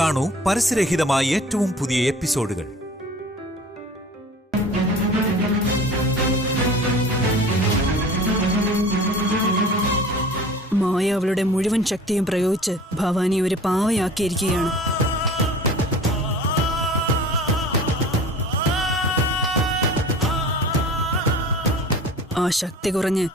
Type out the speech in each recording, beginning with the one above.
കാണൂ പരസ്യരഹിതമായ ഏറ്റവും പുതിയ എപ്പിസോഡുകൾ. മായ അവളുടെ മുഴുവൻ ശക്തിയും പ്രയോഗിച്ച് ഭവാനി ഒരു പാവയാക്കിയിരിക്കുകയാണ്. ആ ശക്തി കുറഞ്ഞ്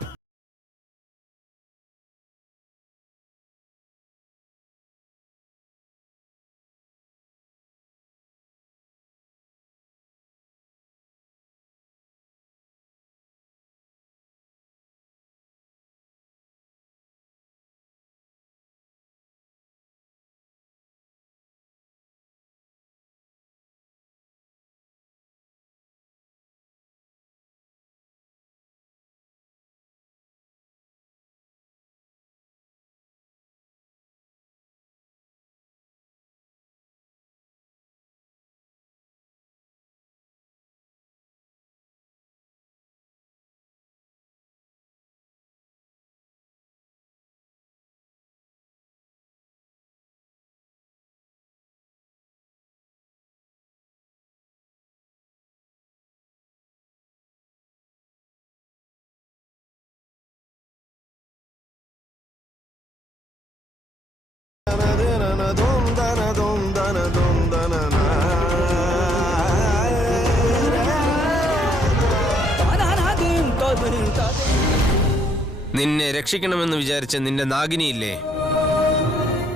നിന്നെ രക്ഷിക്കണമെന്ന് വിചാരിച്ച നിന്റെ നാഗിനിയില്ലേ,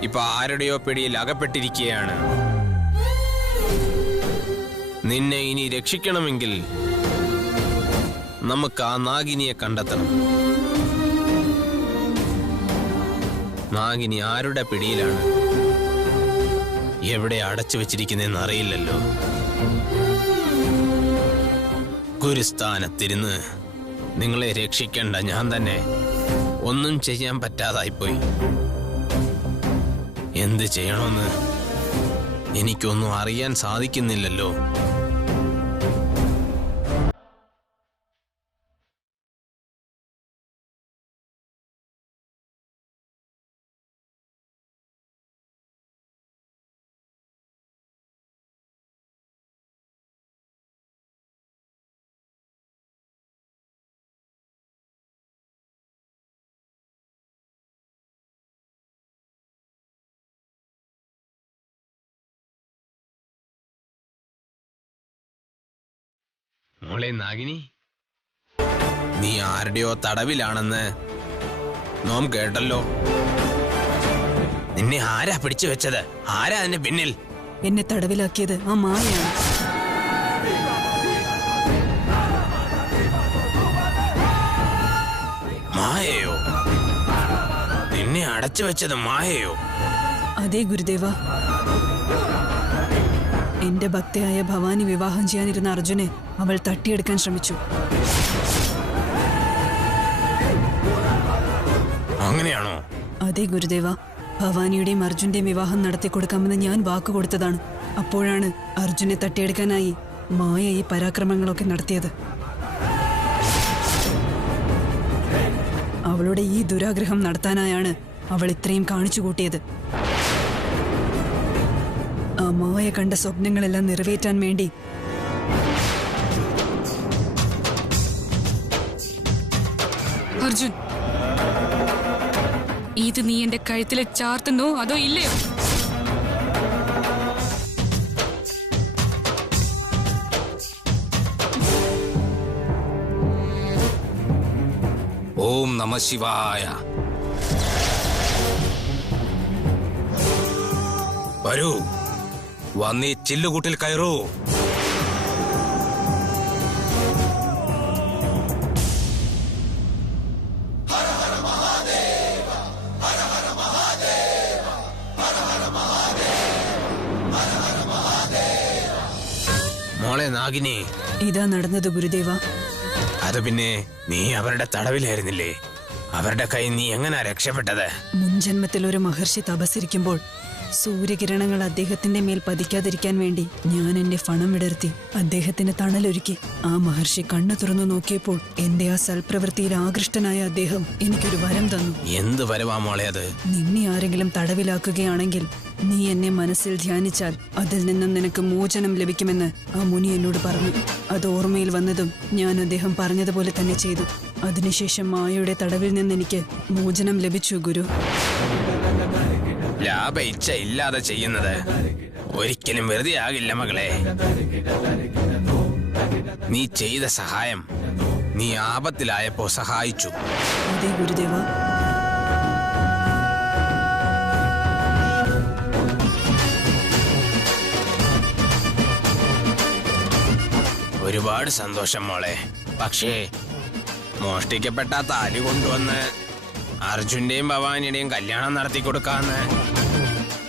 ഇപ്പൊ ആരുടെയോ പിടിയിൽ അകപ്പെട്ടിരിക്കുകയാണ്. നിന്നെ ഇനി രക്ഷിക്കണമെങ്കിൽ നമുക്ക് ആ നാഗിനിയെ കണ്ടെത്തണം. നാഗിനി ആരുടെ പിടിയിലാണ്, എവിടെ അടച്ചു വെച്ചിരിക്കുന്നെന്ന് അറിയില്ലല്ലോ. ഗുരുസ്ഥാനത്തിരുന്ന് നിങ്ങളെ രക്ഷിക്കേണ്ട ഞാൻ തന്നെ ഒന്നും ചെയ്യാൻ പറ്റാതായിപ്പോയി. എന്ത് ചെയ്യണമെന്ന് എനിക്കൊന്നും അറിയാൻ സാധിക്കുന്നില്ലല്ലോ. മോളെ നാഗിനി, നീ ആരുടെയോ തടവിലാണെന്ന് നോം കേട്ടല്ലോ. നിന്നെ ആരാ പിടിച്ചു വെച്ചത്? ആരാ അതിന്റെ പിന്നിൽ? എന്നെ തടവിലാക്കിയത് ആ മായയാണ്. മായയോ? നിന്നെ അടച്ചു വെച്ചത് മായയോ? അതേ ഗുരുദേവ. എന്റെ ഭക്തയായ ഭവാനി വിവാഹം ചെയ്യാനിരുന്ന അർജുനെ അവൾ തട്ടിയെടുക്കാൻ ശ്രമിച്ചു. അങ്ങനെയാണോ? അതേ ഗുരുദേവ. ഭവാനിയുടെയും അർജുന്റെയും വിവാഹം നടത്തിക്കൊടുക്കാമെന്ന് ഞാൻ വാക്കു കൊടുത്തതാണ്. അപ്പോഴാണ് അർജുനെ തട്ടിയെടുക്കാനായി മായ ഈ പരാക്രമങ്ങളൊക്കെ നടത്തിയത്. അവളുടെ ഈ ദുരാഗ്രഹം നടത്താനായാണ് അവൾ ഇത്രയും കാണിച്ചു കൂട്ടിയത്. ആ മായ കണ്ട സ്വപ്നങ്ങളെല്ലാം നിറവേറ്റാൻ വേണ്ടി അർജുൻ, ഇത് നീ എന്റെ കഴുത്തിലെ ചാർത്തുന്നോ അതോ ഇല്ലയോ? ഓം നമഃ ശിവായ. വരൂ, വന്നീ ചില്ലുകൂട്ടിൽ കയറൂ. മോളെ നാഗിനി, ഇതാ നടന്നത് ഗുരുദേവ. അത് പിന്നെ നീ അവരുടെ തടവിലായിരുന്നില്ലേ? അവരുടെ കൈ നീ എങ്ങനാ രക്ഷപ്പെട്ടത്? മുൻജന്മത്തിൽ ഒരു മഹർഷി തപസ്സിരിക്കുമ്പോൾ സൂര്യകിരണങ്ങൾ അദ്ദേഹത്തിന്റെ മേൽ പതിക്കാതിരിക്കാൻ വേണ്ടി ഞാൻ എന്റെ ഫണം വിടർത്തി അദ്ദേഹത്തിന് തണലൊരുക്കി. ആ മഹർഷി കണ്ണു തുറന്നു നോക്കിയപ്പോൾ എന്റെ ആ സൽപ്രവൃത്തിയിൽ ആകൃഷ്ടനായ അദ്ദേഹം എനിക്കൊരു വരം തന്നു. എന്ത് വരവാ മോളെ അത്? നിന്നെ ആരെങ്കിലും തടവിലാക്കുകയാണെങ്കിൽ നീ എന്നെ മനസ്സിൽ ധ്യാനിച്ചാൽ അതിൽ നിന്നും നിനക്ക് മോചനം ലഭിക്കുമെന്ന് ആ മുനി എന്നോട് പറഞ്ഞു. അത് ഓർമ്മയിൽ വന്നതും ഞാൻ അദ്ദേഹം പറഞ്ഞതുപോലെ തന്നെ ചെയ്തു. അതിനുശേഷം മായയുടെ തടവിൽ നിന്ന് എനിക്ക് മോചനം ലഭിച്ചു ഗുരു. ലാഭ ഇച്ഛ ഇല്ലാതെ ചെയ്യുന്നത് ഒരിക്കലും വെറുതെ ആകില്ല മകളെ. നീ ചെയ്ത സഹായം നീ ആപത്തിലായപ്പോ സഹായിച്ചു. അതെ ഗുരുദേവ. ഒരുപാട് സന്തോഷം മോളെ. പക്ഷേ മോഷ്ടിക്കപ്പെട്ട താലി കൊണ്ടുവന്ന് അർജുന്റെയും ഭവാനിയുടെയും കല്യാണം നടത്തി കൊടുക്കാന്ന്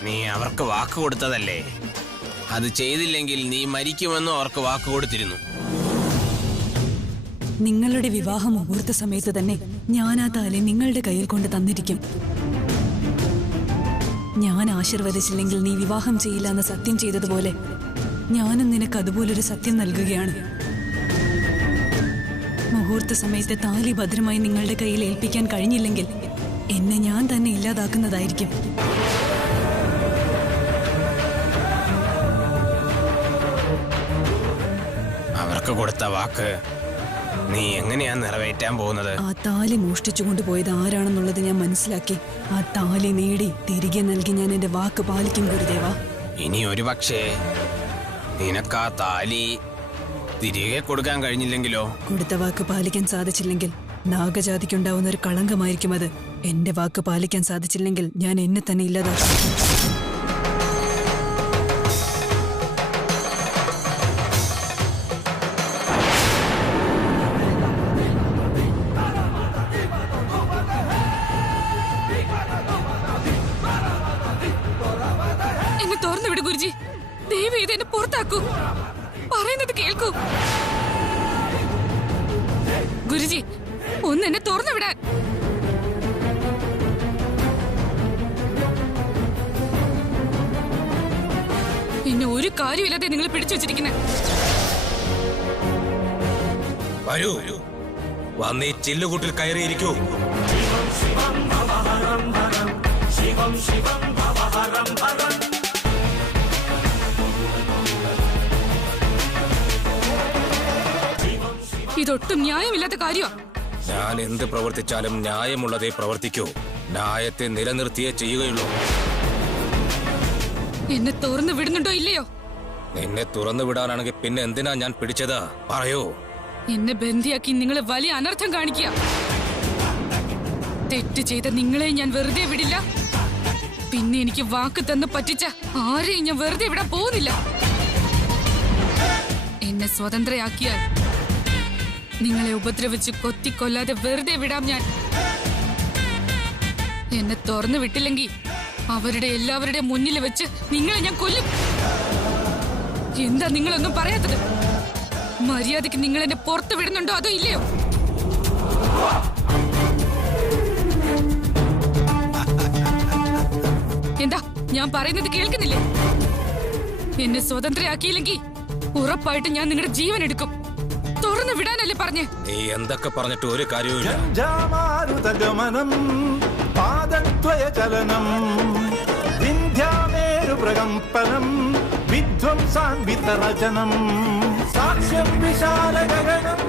നീ അവർക്ക് വാക്ക് കൊടുത്തതല്ലേ? അത് ചെയ്തില്ലെങ്കിൽ നീ മരിക്കുമെന്നും അവർക്ക് വാക്ക് കൊടുത്തിരുന്നു. നിങ്ങളുടെ വിവാഹ മുഹൂർത്ത സമയത്ത് തന്നെ ഞാൻ ആ താലി നിങ്ങളുടെ കയ്യിൽ കൊണ്ട് തന്നിരിക്കും. ഞാൻ ആശീർവദിച്ചില്ലെങ്കിൽ നീ വിവാഹം ചെയ്യില്ല എന്ന് സത്യം ചെയ്തതുപോലെ ഞാനും നിനക്ക് അതുപോലൊരു സത്യം നൽകുകയാണ്. മുഹൂർത്ത സമയത്ത് താലി ഭദ്രമായി നിങ്ങളുടെ കയ്യിൽ ഏൽപ്പിക്കാൻ കഴിഞ്ഞില്ലെങ്കിൽ എന്നെ ഞാൻ തന്നെ ഇല്ലാതാക്കുന്നതായിരിക്കും. അവർക്ക് കൊടുത്ത വാക്ക് നീ എങ്ങനെയാ നിറവേറ്റാൻ പോകുന്നത്? ആ താലി മോഷ്ടിച്ചു കൊണ്ടുപോയത് ആരാണെന്നുള്ളത് ഞാൻ മനസ്സിലാക്കി ആ താലി നേടി തിരികെ നൽകി ഞാൻ എന്റെ വാക്ക് പാലിക്കും ഗുരുദേവ. ഇനി ഒരു പക്ഷേ നിനക്ക് ആ താലി തിരികെ കൊടുക്കാൻ കഴിഞ്ഞില്ലെങ്കിലോ? കൊടുത്ത വാക്ക് പാലിക്കാൻ സാധിച്ചില്ലെങ്കിൽ നാഗജാതിക്കുണ്ടാവുന്ന ഒരു കളങ്കമായിരിക്കും അത്. എന്റെ വാക്ക് പാലിക്കാൻ സാധിച്ചില്ലെങ്കിൽ ഞാൻ എന്നെ തന്നെ ഇല്ലാതാക്കും. എന്നെ തുറന്നു വിട് ഗുരുജി. ദയവ് ചെയ്ത് എന്നെ പുറത്താക്കൂ. പറയുന്നത് കേൾക്കൂ ഗുരുജി. ഒന്ന് എന്നെ തുറന്നു വിടാൻ. എന്നെ ഒരു കാര്യമില്ലാതെ നിങ്ങൾ പിടിച്ചു വെച്ചിരിക്കുന്നത്. വരൂ, വന്ന് ഈ ചില്ലുകൂട്ടിൽ കയറിയിരിക്കൂ. ഇതൊട്ടും ന്യായമില്ലാത്ത കാര്യമാണ്. ഞാൻ എന്ത് പ്രവർത്തിച്ചാലും ന്യായമുള്ളതേ പ്രവർത്തിക്കൂ. ന്യായത്തെ നിലനിർത്തിയേ ചെയ്യുകയുള്ളൂ. എന്നെ തുറന്നു വിടുന്നുണ്ടോ ഇല്ലയോ? നിന്നെ തുറന്നു വിടാനാണെങ്കിൽ പിന്നെ എന്തിനാ ഞാൻ പിടിച്ചത്? പറയൂ. എന്നെ ബന്ധിയാക്കി നിങ്ങൾ വലിയ അനർത്ഥം കാണിക്കുക. തെറ്റ് ചെയ്ത നിങ്ങളെ ഞാൻ വെറുതെ വിടില്ല. പിന്നെ എനിക്ക് വാക്ക് തന്ന് പറ്റിച്ച ആരെയും ഞാൻ വെറുതെ വിടാൻ പോകുന്നില്ല. എന്നെ സ്വതന്ത്രയാക്കിയാൽ നിങ്ങളെ ഉപദ്രവിച്ച് കൊത്തിക്കൊല്ലാതെ വെറുതെ വിടാം ഞാൻ. എന്നെ തുറന്നു വിട്ടില്ലെങ്കിൽ അവരുടെ എല്ലാവരുടെ മുന്നിൽ വെച്ച് നിങ്ങളെ ഞാൻ കൊല്ലും. എന്താ നിങ്ങളൊന്നും പറയാത്തത്? മര്യാദയ്ക്ക് നിങ്ങൾ എന്നെ പുറത്തു വിടുന്നുണ്ടോ അതോ ഇല്ലയോ? എന്താ ഞാൻ പറയുന്നത് കേൾക്കുന്നില്ലേ? എന്നെ സ്വതന്ത്രയാക്കിയില്ലെങ്കിൽ ഉറപ്പായിട്ട് ഞാൻ നിങ്ങളുടെ ജീവൻ എടുക്കും. തുറന്നു വിടാനല്ലേ പറഞ്ഞേ? നീ എന്തൊക്കെ പറഞ്ഞിട്ട് ഒരു കാര്യവുമില്ല. പാദദ്വയചലനം വിന്ധ്യാമേരുപ്രകമ്പനം വിധ്വംസാൻ വിതരചനം സാക്ഷ്യം വിശാലഗഗനം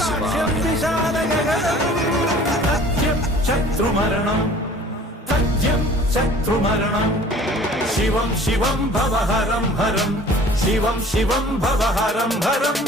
സാക്ഷ്യം വിശാലഗഗനം തഥ്യം ശത്രുമരണം തഥ്യം ശത്രുമരണം ശിവം ശിവം ഭവഹരം ഹരം ശിവം ശിവം ഭവഹരം ഹരം.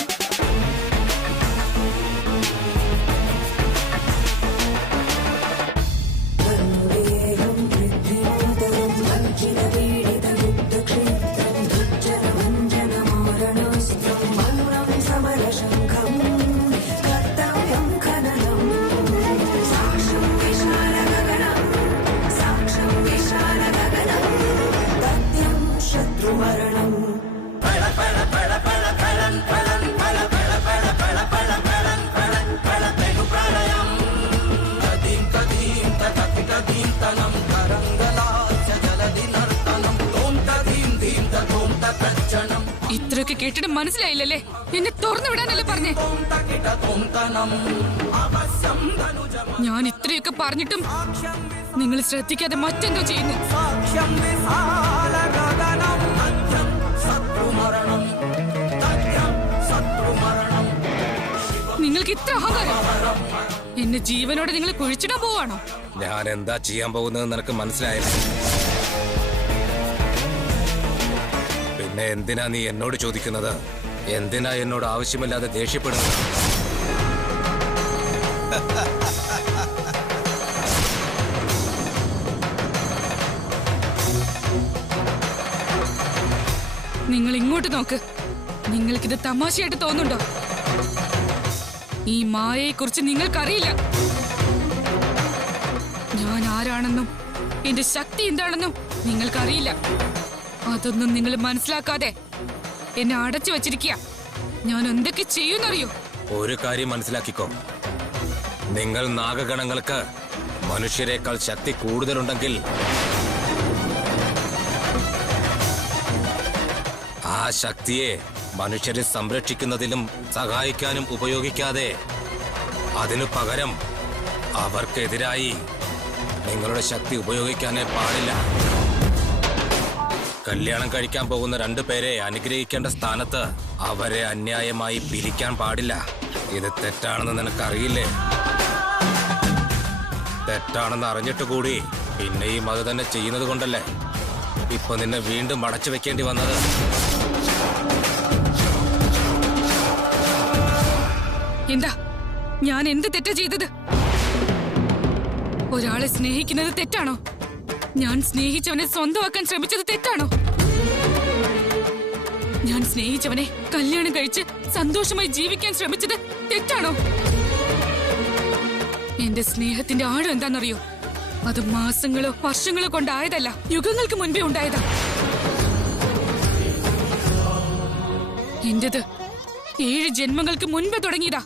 ഇത്ര നിങ്ങൾക്ക് കേട്ടിട്ട് മനസ്സിലായില്ലല്ലേ? എന്നെ തുറന്നു വിടാനല്ലേ പറഞ്ഞേ? ഞാൻ ഇത്രയൊക്കെ പറഞ്ഞിട്ടും നിങ്ങൾ ശ്രദ്ധിക്കാതെ മറ്റെന്തോ ചെയ്യുന്നു. നിങ്ങൾക്ക് ഇത്ര അഹങ്കാരം? എന്നെ ജീവനോടെ നിങ്ങൾ കുഴിച്ചിടാൻ പോവാണോ? ഞാൻ എന്താ ചെയ്യാൻ പോകുന്നത് നിനക്ക് മനസ്സിലായില്ല. പിന്നെ എന്തിനാ നീ എന്നോട് ചോദിക്കുന്നത്? എന്തിനാ എന്നോട് ആവശ്യമില്ലാതെ ദേഷ്യപ്പെടുന്നത്? നിങ്ങൾ ഇങ്ങോട്ട് നോക്ക്. നിങ്ങൾക്കിത് തമാശയായിട്ട് തോന്നുന്നുണ്ടോ? ഈ മായയെ കുറിച്ച് നിങ്ങൾക്കറിയില്ല. ഞാൻ ആരാണെന്നും എന്റെ ശക്തി എന്താണെന്നും നിങ്ങൾക്കറിയില്ല. അതൊന്നും നിങ്ങൾ മനസ്സിലാക്കാതെ എന്നെ അടച്ചു വച്ചിരിക്കുക. ഞാൻ എന്തൊക്കെ ചെയ്യുന്നറിയോ? ഒരു കാര്യം മനസ്സിലാക്കിക്കോ. നിങ്ങൾ നാഗഗണങ്ങൾക്ക് മനുഷ്യരെക്കാൾ ശക്തി കൂടുതലുണ്ടെങ്കിൽ ആ ശക്തിയെ മനുഷ്യരെ സംരക്ഷിക്കുന്നതിലും സഹായിക്കാനും ഉപയോഗിക്കാതെ അതിനു പകരം അവർക്കെതിരായി നിങ്ങളുടെ ശക്തി ഉപയോഗിക്കാനേ പാടില്ല. കല്യാണം കഴിക്കാൻ പോകുന്ന 2 പേരെ അനുഗ്രഹിക്കേണ്ട സ്ഥാനത്ത് അവരെ അന്യായമായി പിരിക്കാൻ പാടില്ല. ഇത് തെറ്റാണെന്ന് നിനക്കറിയില്ലേ? തെറ്റാണെന്ന് അറിഞ്ഞിട്ട് കൂടി പിന്നെയും അത് തന്നെ ചെയ്യുന്നത് കൊണ്ടല്ലേ ഇപ്പൊ നിന്നെ വീണ്ടും അടച്ചു വെക്കേണ്ടി വന്നത്. എന്താ ഞാൻ എന്ത് തെറ്റാ ചെയ്തത്? ഒരാളെ സ്നേഹിക്കുന്നത് തെറ്റാണോ? ഞാൻ സ്നേഹിച്ചവനെ സ്വന്തമാക്കാൻ ശ്രമിച്ചത് തെറ്റാണോ? ഞാൻ സ്നേഹിച്ചവനെ കല്യാണം കഴിച്ച് സന്തോഷമായി ജീവിക്കാൻ ശ്രമിച്ചത് തെറ്റാണോ? എന്റെ സ്നേഹത്തിന്റെ ആഴം എന്താണെന്നറിയോ? അത് മാസങ്ങളോ വർഷങ്ങളോ കൊണ്ടായതല്ല, യുഗങ്ങൾക്ക് മുൻപേ ഉണ്ടായതാ. എന്റേത് 7 ജന്മങ്ങൾക്ക് മുൻപേ തുടങ്ങിയതാ.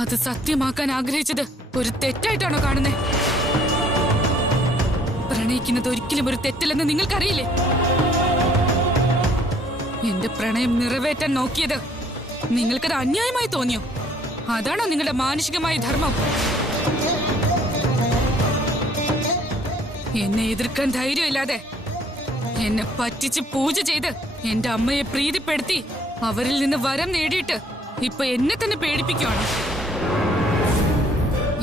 അത് സത്യമാക്കാൻ ആഗ്രഹിച്ചത് ഒരു തെറ്റായിട്ടാണോ കാണുന്നേ? പ്രണയിക്കുന്നത് ഒരിക്കലും ഒരു തെറ്റല്ലെന്ന് നിങ്ങൾക്കറിയില്ലേ? എന്റെ പ്രണയം നിറവേറ്റാൻ നോക്കിയത് നിങ്ങൾക്കത് അന്യായമായി തോന്നിയോ? അതാണോ നിങ്ങളുടെ മാനുഷികമായ ധർമ്മം? എന്നെ എതിർക്കാൻ ധൈര്യമില്ലാതെ എന്നെ പറ്റിച്ച് പൂജ ചെയ്ത് എന്റെ അമ്മയെ പ്രീതിപ്പെടുത്തി അവരിൽ നിന്ന് വരം നേടിയിട്ട് ഇപ്പൊ എന്നെ തന്നെ പേടിപ്പിക്കുവാണോ?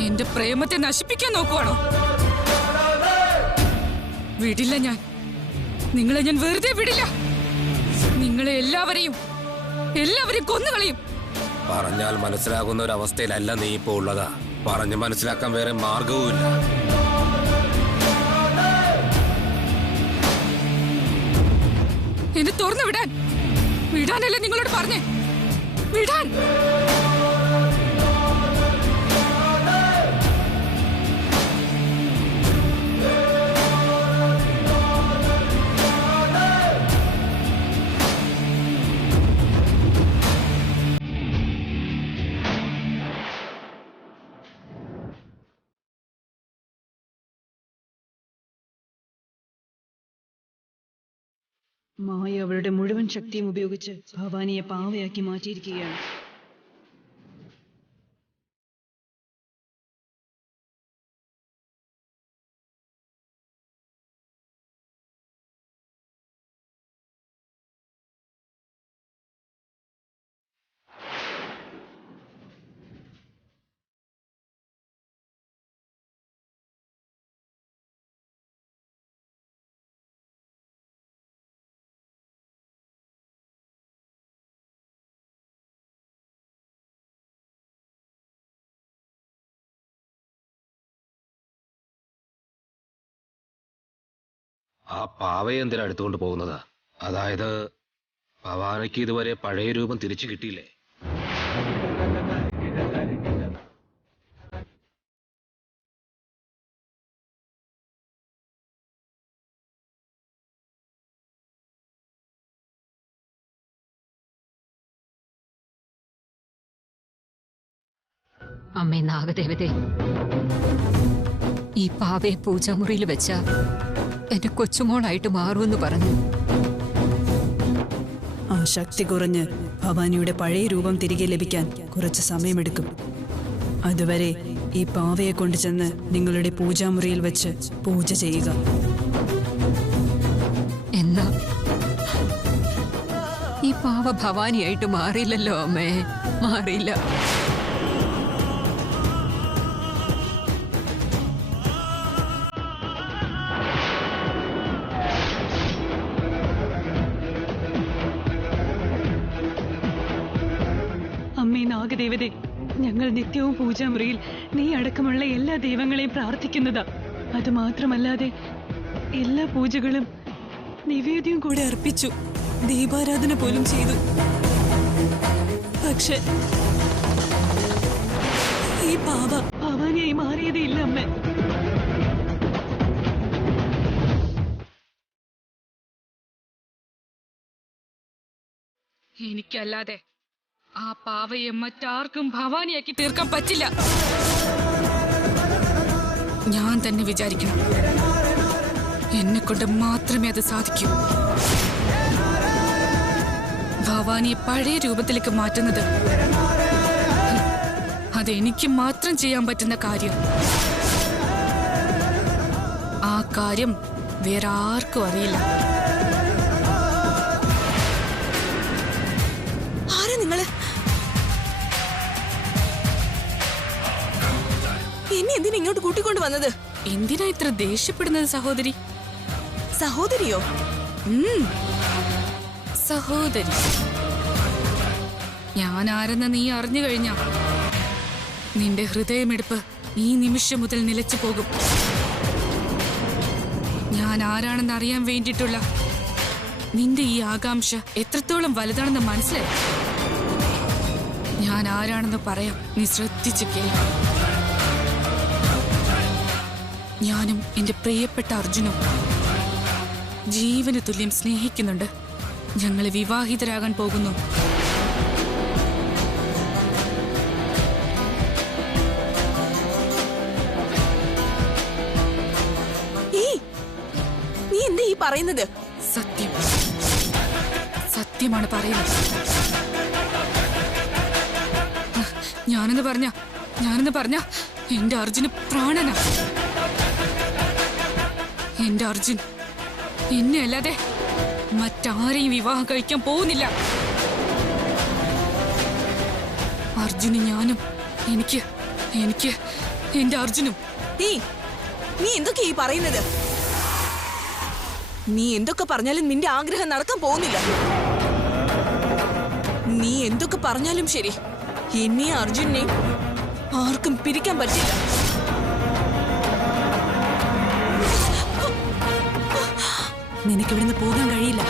എന്റെ പ്രേമത്തെ നശിപ്പിക്കാൻ നോക്കുവാണോ? വിടില്ല ഞാൻ. നിങ്ങളെ ഞാൻ വെറുതെ വിടില്ല. നിങ്ങളെ എല്ലാവരെയും കൊന്നുകളയും. പറഞ്ഞാൽ മനസ്സിലാകുന്ന ഒരു അവസ്ഥയിലല്ല നീ ഇപ്പോ ഉള്ളതാ. പറഞ്ഞു മനസ്സിലാക്കാൻ വേറെ മാർഗവുമില്ല. എന്നെ തുറന്നു വിടാനല്ലേ നിങ്ങളോട് പറഞ്ഞേ? വിടാൻ. മായ അവളുടെ മുഴുവൻ ശക്തിയും ഉപയോഗിച്ച് ഭവാനിയെ പാവയാക്കി മാറ്റിയിരിക്കുകയാണ്. ആ പാവയെ എന്തിനാ എടുത്തുകൊണ്ട് പോകുന്നത്? അതായത് ഭവാനിക്ക് ഇതുവരെ പഴയ രൂപം തിരിച്ചു കിട്ടിയില്ലേ? അമ്മേ നാഗദേവതേ, ഈ പാവയെ പൂജാമുറിയിൽ വെച്ച എന്റെ കൊച്ചുമോളായിട്ട് മാറുമെന്ന് പറഞ്ഞു. ആ ശക്തി കുറഞ്ഞ് ഭവാനിയുടെ പഴയ രൂപം തിരികെ ലഭിക്കാൻ കുറച്ച് സമയമെടുക്കും. അതുവരെ ഈ പാവയെ കൊണ്ടുചെന്ന് നിങ്ങളുടെ പൂജാമുറിയിൽ വെച്ച് പൂജ ചെയ്യുക. എന്നാ ഈ പാവ ഭവാനിയായിട്ട് മാറിയില്ലല്ലോ അമ്മേ, മാറിയില്ല. അമ്മേ നാഗദേവതേ, ഞങ്ങൾ നിത്യവും പൂജാമുറിയിൽ നീ അടക്കമുള്ള എല്ലാ ദൈവങ്ങളെയും പ്രാർത്ഥിക്കുന്നതാ. അതുമാത്രമല്ലാതെ എല്ലാ പൂജകളും നിവേദ്യവും കൂടെ അർപ്പിച്ചു, ദീപാരാധന പോലും ചെയ്തു. പക്ഷെ ഈ പാവ ഭവാനിയായി മാറിയതേ ഇല്ല അമ്മ. എനിക്കല്ലാതെ ആ പാവയെ മറ്റാർക്കും ഭവാനിയാക്കി തീർക്കാൻ പറ്റില്ല. ഞാൻ തന്നെ വിചാരിക്കണം, എന്നെ കൊണ്ട് മാത്രമേ അത് സാധിക്കൂ. ഭവാനിയെ പഴയ രൂപത്തിലേക്ക് മാറ്റുന്നത് അതെനിക്ക് മാത്രം ചെയ്യാൻ പറ്റുന്ന കാര്യം. ആ കാര്യം വേറെ ആർക്കും അറിയില്ല. എന്നെ എന്തിനാ ഇങ്ങോട്ട് കൂട്ടിക്കൊണ്ട് വന്നത്? എന്തിനാ ഇത്ര ദേഷ്യപ്പെടുന്നത് സഹോദരി? സഹോദരിയോ? സഹോദരി. ഞാൻ ആരെന്ന് നീ അറിഞ്ഞു കഴിഞ്ഞാ നിന്റെ ഹൃദയമെടുപ്പ് ഈ നിമിഷം മുതൽ നിലച്ചു പോകും. ഞാൻ ആരാണെന്ന് അറിയാൻ വേണ്ടിയിട്ടുള്ള നിന്റെ ഈ ആകാംക്ഷ എത്രത്തോളം വലുതാണെന്ന് മനസ്സിലായി. ഞാൻ ആരാണെന്ന് പറയാം, നീ ശ്രദ്ധിച്ചു കേൾക്കാം. ഞാനും എന്റെ പ്രിയപ്പെട്ട അർജുനും ജീവന് തുല്യം സ്നേഹിക്കുന്നുണ്ട്. ഞങ്ങള് വിവാഹിതരാകാൻ പോകുന്നു. നീ എന്താ ഈ പറയുന്നത്? സത്യം, സത്യമാണ് പറയുന്നത്. ഞാനെന്ന് പറഞ്ഞ എന്റെ അർജുന് പ്രാണനാ. എന്റെ അർജുൻ എന്നെ അല്ലാതെ മറ്റാരെയും വിവാഹം കഴിക്കാൻ പോകുന്നില്ല. അർജുനും ഞാനും, എനിക്ക് എന്റെ അർജുനും. നീ എന്തൊക്കെ ഈ പറയുന്നത്? നീ എന്തൊക്കെ പറഞ്ഞാലും നിന്റെ ആഗ്രഹം നടക്കാൻ പോകുന്നില്ല. നീ എന്തൊക്കെ പറഞ്ഞാലും ശരി, എന്നെ അർജുനെ ആർക്കും പിരിക്കാൻ പറ്റില്ല. നിനക്കിവിടുന്ന് പോകാൻ കഴിയില്ല.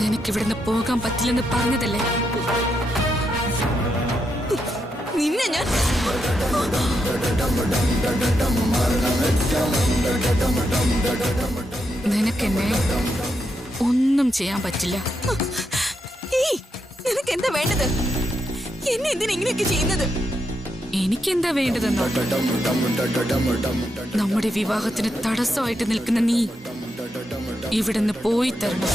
നിനക്കിവിടുന്ന് പോകാൻ പറ്റില്ലെന്ന് പറഞ്ഞതല്ലേ? നിന്നെ ഞാൻ നിനക്കെന്നെ ഒന്നും ചെയ്യാൻ പറ്റില്ല. നിനക്ക് എന്താ വേണ്ടത്? എന്നെ എന്തിനാ ഇങ്ങനെയൊക്കെ ചെയ്യുന്നത്? എനിക്കെന്താ വേണ്ടതെന്നോ? നമ്മുടെ വിവാഹത്തിന് തടസ്സമായിട്ട് നിൽക്കുന്ന നീ ഇവിടുന്ന് പോയി തരണം.